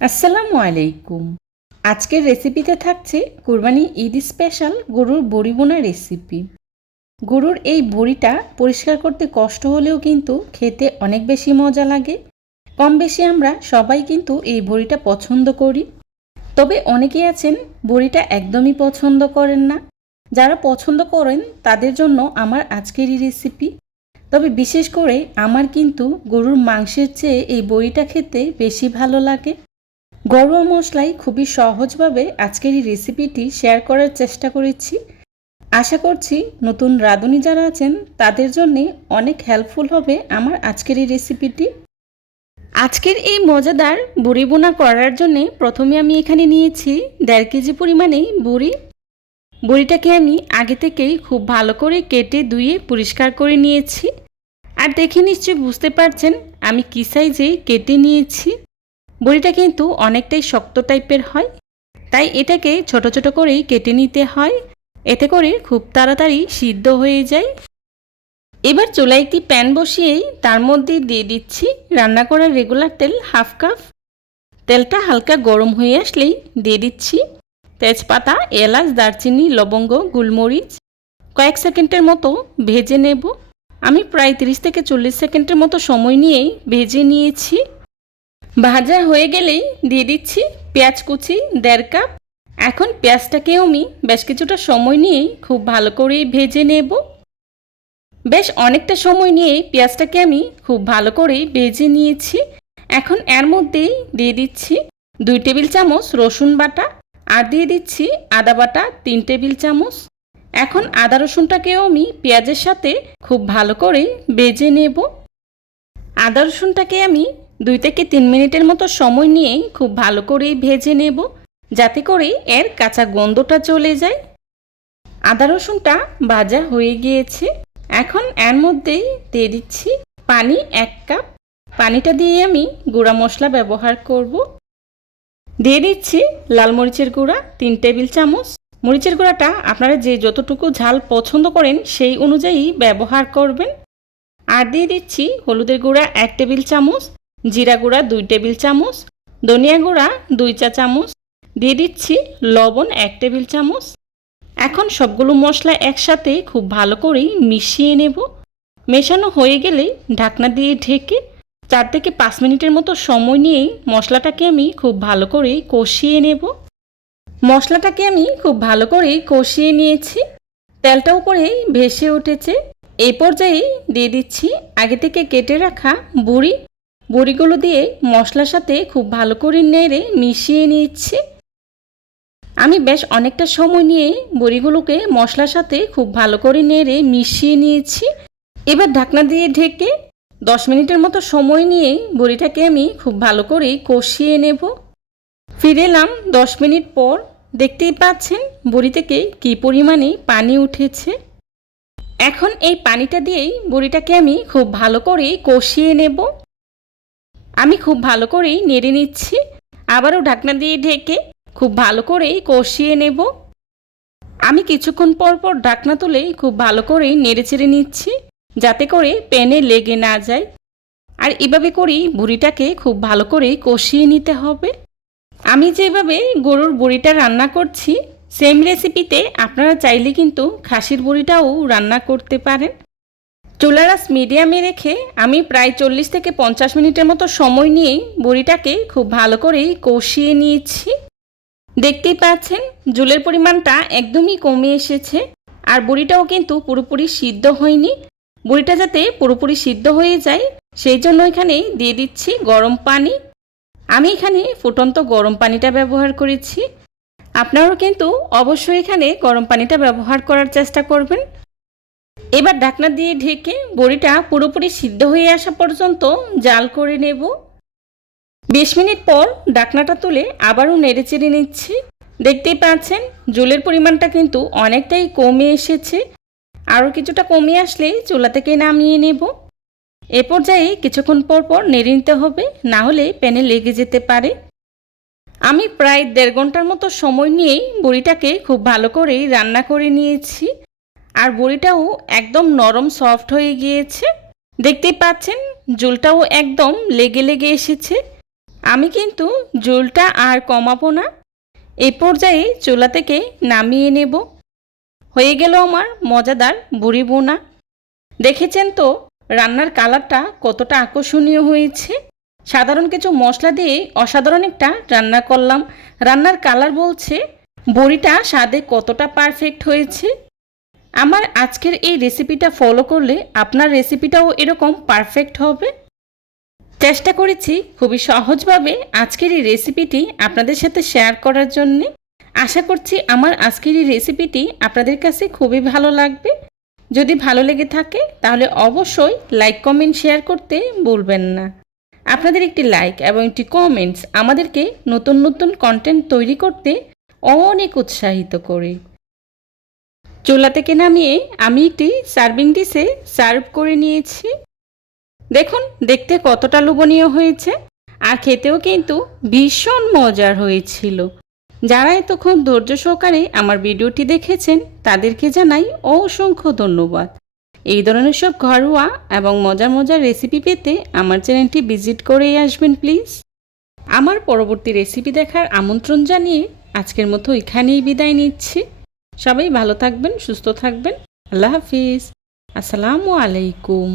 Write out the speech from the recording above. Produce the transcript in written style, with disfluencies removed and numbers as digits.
আসসালামু আলাইকুম। আজকের রেসিপিতে থাকছে কুরবানি ঈদ স্পেশাল গরুর বড়ি বোনা রেসিপি। গরুর এই বড়িটা পরিষ্কার করতে কষ্ট হলেও কিন্তু খেতে অনেক বেশি মজা লাগে। কম বেশি আমরা সবাই কিন্তু এই বড়িটা পছন্দ করি। তবে অনেকেই আছেন বড়িটা একদমই পছন্দ করেন না। যারা পছন্দ করেন তাদের জন্য আমার আজকের এই রেসিপি। তবে বিশেষ করে আমার কিন্তু গরুর মাংসের চেয়ে এই বড়িটা খেতে বেশি ভালো লাগে। ঘরোয়া মশলায় খুবই সহজভাবে আজকের এই রেসিপিটি শেয়ার করার চেষ্টা করেছি। আশা করছি নতুন রাঁধুনি যারা আছেন তাদের জন্য অনেক হেল্পফুল হবে আমার আজকের এই রেসিপিটি। আজকের এই মজাদার বড়ি বোনা করার জন্য প্রথমে আমি এখানে নিয়েছি 1.5 কেজি পরিমাণে বড়ি। বড়িটাকে আমি আগে থেকেই খুব ভালো করে কেটে ধুয়ে পরিষ্কার করে নিয়েছি। আর দেখে নিশ্চয়ই বুঝতে পারছেন আমি কী সাইজে কেটে নিয়েছি। বড়িটা কিন্তু অনেকটাই শক্ত টাইপের হয়, তাই এটাকে ছোট ছোট করেই কেটে নিতে হয়, এতে করে খুব তাড়াতাড়ি সিদ্ধ হয়ে যায়। এবার চুলায় একটি প্যান বসিয়েই তার মধ্যে দিয়ে দিচ্ছি রান্না করার রেগুলার তেল 1/2 কাপ। তেলটা হালকা গরম হয়ে আসলেই দিয়ে দিচ্ছি তেজপাতা, এলাচ, দারচিনি, লবঙ্গ, গোলমরিচ। কয়েক সেকেন্ডের মতো ভেজে নেব। আমি প্রায় 30 থেকে 40 সেকেন্ডের মতো সময় নিয়েই ভেজে নিয়েছি। ভাজা হয়ে গেলেই দিয়ে দিচ্ছি পেঁয়াজ কুচি 1.5 কাপ। এখন পেঁয়াজটাকেও আমি বেশ কিছুটা সময় নিয়েই খুব ভালো করে ভেজে নেব। বেশ অনেকটা সময় নিয়ে পেঁয়াজটাকে আমি খুব ভালো করে ভেজে নিয়েছি। এখন এর মধ্যেই দিয়ে দিচ্ছি 2 টেবিল চামচ রসুন বাটা আর দিয়ে দিচ্ছি আদা বাটা 3 টেবিল চামচ। এখন আদা রসুনটাকেও আমি পেঁয়াজের সাথে খুব ভালো করে ভেজে নেব। আদা রসুনটাকে আমি 2 থেকে 3 মিনিটের মতো সময় নিয়ে খুব ভালো করে ভেজে নেব, যাতে করে এর কাঁচা গন্ধটা চলে যায়। আদা রসুনটা ভাজা হয়ে গিয়েছে। এখন এর মধ্যেই দিয়ে দিচ্ছি পানি 1 কাপ। পানিটা দিয়ে আমি গুঁড়া মশলা ব্যবহার করব। দিয়ে দিচ্ছি লাল মরিচের গুঁড়া 3 টেবিল চামচ। মরিচের গুঁড়াটা আপনারা যে যতটুকু ঝাল পছন্দ করেন সেই অনুযায়ী ব্যবহার করবেন। আর দিয়ে দিচ্ছি হলুদের গুঁড়া 1 টেবিল চামচ, জিরা গুঁড়া 2 টেবিল চামচ, ধনিয়া গুঁড়া 2 চা চামচ, দিয়ে দিচ্ছি লবণ 1 টেবিল চামচ। এখন সবগুলো মশলা একসাথে খুব ভালো করেই মিশিয়ে নেব। মেশানো হয়ে গেলে ঢাকনা দিয়ে ঢেকে 4 থেকে 5 মিনিটের মতো সময় নিয়েই মশলাটাকে আমি খুব ভালো করে কষিয়ে নেব। মশলাটাকে আমি খুব ভালো করে কষিয়ে নিয়েছি। তেলটা উপরেই ভেসে উঠেছে। এই পর্যায়ে দিয়ে দিচ্ছি আগে থেকে কেটে রাখা বড়িগুলো দিয়ে মশলার সাথে খুব ভালো করে নেড়ে মিশিয়ে নিচ্ছি। আমি বেশ অনেকটা সময় নিয়ে বড়িগুলোকে মশলার সাথে খুব ভালো করে নেড়ে মিশিয়ে নিয়েছি। এবার ঢাকনা দিয়ে ঢেকে 10 মিনিটের মতো সময় নিয়ে বড়িটাকে আমি খুব ভালো করে কষিয়ে নেব। ফিরে এলাম 10 মিনিট পর। দেখতেই পাচ্ছেন বড়ি থেকে কী পরিমাণে পানি উঠেছে। এখন এই পানিটা দিয়েই বড়িটাকে আমি খুব ভালো করে কষিয়ে নেব। আমি খুব ভালো করেই নেড়ে নিচ্ছি। আবারও ঢাকনা দিয়ে ঢেকে খুব ভালো করেই কষিয়ে নেব। আমি কিছুক্ষণ পর পর ঢাকনা তুলে খুব ভালো করেই নেড়ে চেড়ে নিচ্ছি, যাতে করে প্যানে লেগে না যায়। আর এভাবে করেই বড়িটাকে খুব ভালো করে কষিয়ে নিতে হবে। আমি যেভাবে গরুর বড়িটা রান্না করছি সেম রেসিপিতে আপনারা চাইলে কিন্তু খাসির বড়িটাও রান্না করতে পারেন। চুলার আঁচ মিডিয়ামে রেখে আমি প্রায় 40 থেকে 50 মিনিটের মতো সময় নিয়ে বড়িটাকে খুব ভালো করেই কষিয়ে নিয়েছি। দেখতেই পাচ্ছেন ঝোলের পরিমাণটা একদমই কমে এসেছে। আর বড়িটাও কিন্তু পুরোপুরি সিদ্ধ হয়নি। বড়িটা যাতে পুরোপুরি সিদ্ধ হয়ে যায় সেই জন্য এখানে দিয়ে দিচ্ছি গরম পানি। আমি এখানে ফুটন্ত গরম পানিটা ব্যবহার করেছি। আপনারাও কিন্তু অবশ্যই এখানে গরম পানিটা ব্যবহার করার চেষ্টা করবেন। এবার ঢাকনা দিয়ে ঢেকে বড়িটা পুরোপুরি সিদ্ধ হয়ে আসা পর্যন্ত জাল করে নেব। 20 মিনিট পর ঢাকনাটা তুলে আবারও নেড়েচেড়ে নিচ্ছি। দেখতেই পাচ্ছেন ঝোলের পরিমাণটা কিন্তু অনেকটাই কমে এসেছে। আরও কিছুটা কমে আসলে চুলা থেকে নামিয়ে নেব। এ পর্যায়ে কিছুক্ষণ পর পর নেড়ে নিতে হবে, না হলে প্যানে লেগে যেতে পারে। আমি প্রায় 1.5 ঘন্টার মতো সময় নিয়েই বড়িটাকে খুব ভালো করেই রান্না করে নিয়েছি। আর বড়িটাও একদম নরম সফট হয়ে গিয়েছে। দেখতেই পাচ্ছেন ঝোলটাও একদম লেগে লেগে এসেছে। আমি কিন্তু ঝোলটা আর কমাবো না। এই পর্যায়ে চুলা থেকে নামিয়ে নেব। হয়ে গেল আমার মজাদার বড়ি বোনা। দেখেছেন তো রান্নার কালারটা কতটা আকর্ষণীয় হয়েছে। সাধারণ কিছু মশলা দিয়ে অসাধারণ একটা রান্না করলাম। রান্নার কালার বলছে বড়িটা স্বাদে কতটা পারফেক্ট হয়েছে। আমার আজকের এই রেসিপিটা ফলো করলে আপনার রেসিপিটাও এরকম পারফেক্ট হবে। চেষ্টা করেছি খুবই সহজভাবে আজকের এই রেসিপিটি আপনাদের সাথে শেয়ার করার জন্যে। আশা করছি আমার আজকের এই রেসিপিটি আপনাদের কাছে খুবই ভালো লাগবে। যদি ভালো লেগে থাকে তাহলে অবশ্যই লাইক কমেন্ট শেয়ার করতে ভুলবেন না। আপনাদের একটি লাইক এবং একটি কমেন্টস আমাদেরকে নতুন নতুন কন্টেন্ট তৈরি করতে অনেক উৎসাহিত করে। চুলা থেকে নামিয়ে আমি একটি সার্ভিং ডিশে সার্ভ করে নিয়েছি। দেখুন দেখতে কতটা লোভনীয় হয়েছে, আর খেতেও কিন্তু ভীষণ মজার হয়েছিল। যারা এতক্ষণ ধৈর্য সহকারে আমার ভিডিওটি দেখেছেন তাদেরকে জানাই অসংখ্য ধন্যবাদ। এই ধরনের সব ঘরোয়া এবং মজার মজার রেসিপি পেতে আমার চ্যানেলটি ভিজিট করেই আসবেন প্লিজ। আমার পরবর্তী রেসিপি দেখার আমন্ত্রণ জানিয়ে আজকের মতো এখানেই বিদায় নিচ্ছি। সবাই ভালো থাকবেন, সুস্থ থাকবেন। আল্লাহ হাফিজ। আসসালামু আলাইকুম।